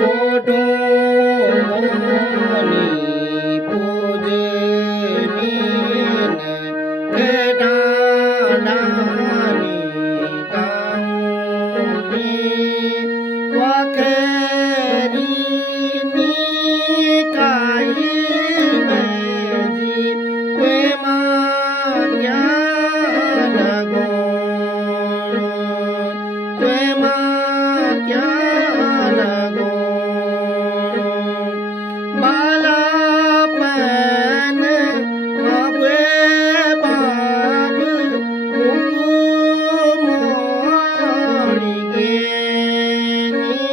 कोडोनी पूजनीन केदारानी गाऊनी वाखेरीनी काई बेजी प्रेमा ज्ञान गुण प्रेमा ज्ञान बालापन मावे बाब हुकुमोड़ी गेनी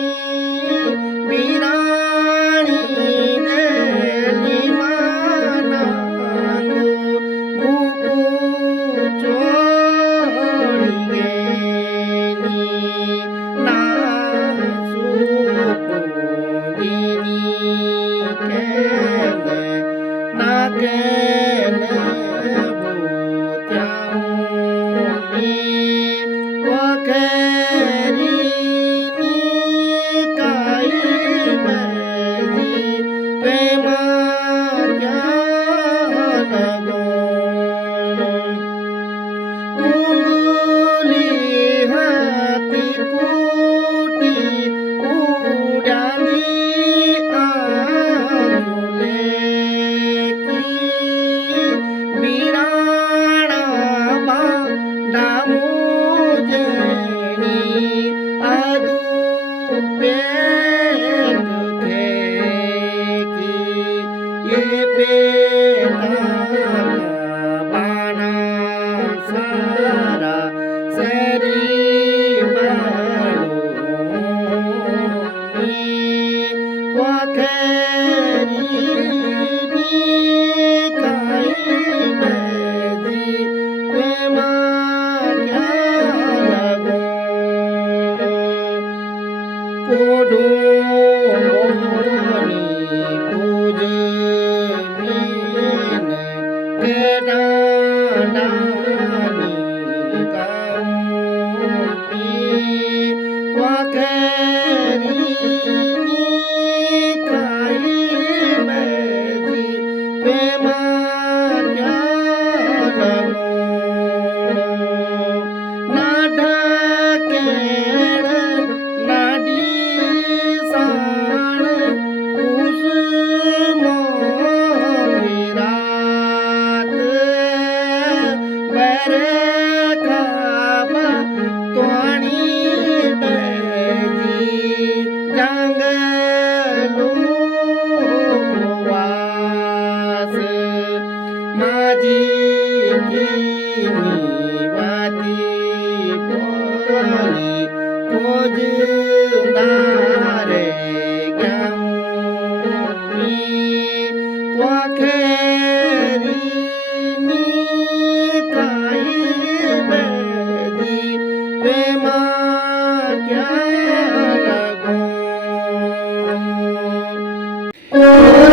बिराणी देनी मानांगो बुकु चोड़ी गेनी नासुपोगिनी केने नाकेने भूत्याऊनी वाखेरीनी काई बेजी प्रेमा ज्ञान गुण कुंगुली हाती कुटी उडाली आंगुले की बिराणा बांधा मुजेनी आदू पेट फेकी ये पेटा बाणा सारा सरी बड़ोनी वाखेरीनी काई बेजी प्रेमा ज्ञान गुण कोडोनी पूजनीन केदारानी गाऊनी वाखेरीनी काई बेजी प्रेमा ज्ञान गुण नाढकेळ नाडी साण कुसुमोगी रात बरखाबा त्वाणी बेजी जंगलू वास माझी किनी वाती पोली खोजदारे ग्याऊनी वाखेरीनी काई बेजी प्रेमा ज्ञान गुण